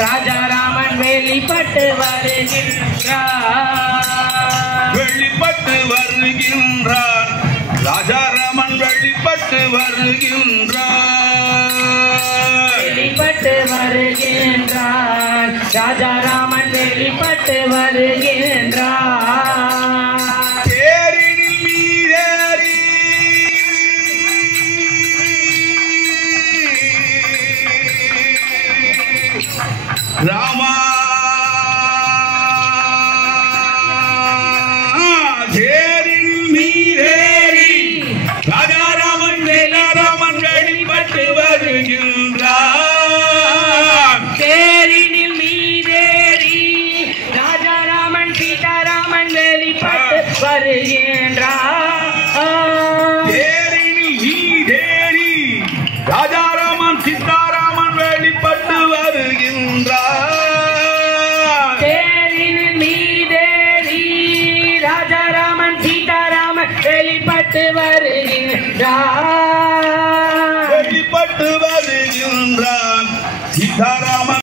ராஜாராமன் வெளிப்பட்டு வருகின்றான். ராஜாராமன் வெளிப்பட்டு வருகின்றான். ராஜாராமன் வெளிப்பட்டு வருகின்றான். தேரினில் மீதேறி ராமா தேரினில் மீதேறி ராஜாராமன் வெளிப்பட்டு வருகின்றான். தேரினில் மீதேறி ராஜாராமன் சீதாராமன் வெளிப்பட்டு வருகின்றான். தேரினில் மீதேறி ராஜாராமன் சீதாராமன் வெளிப்பட்டு வருகின்றான். தேரினில் மீதேறி ராஜாராமன் சீதாராமன் வெளிப்பட்டு வருகின்றான். வெளிப்பட்டு வருகின்றான். சீதாராமன்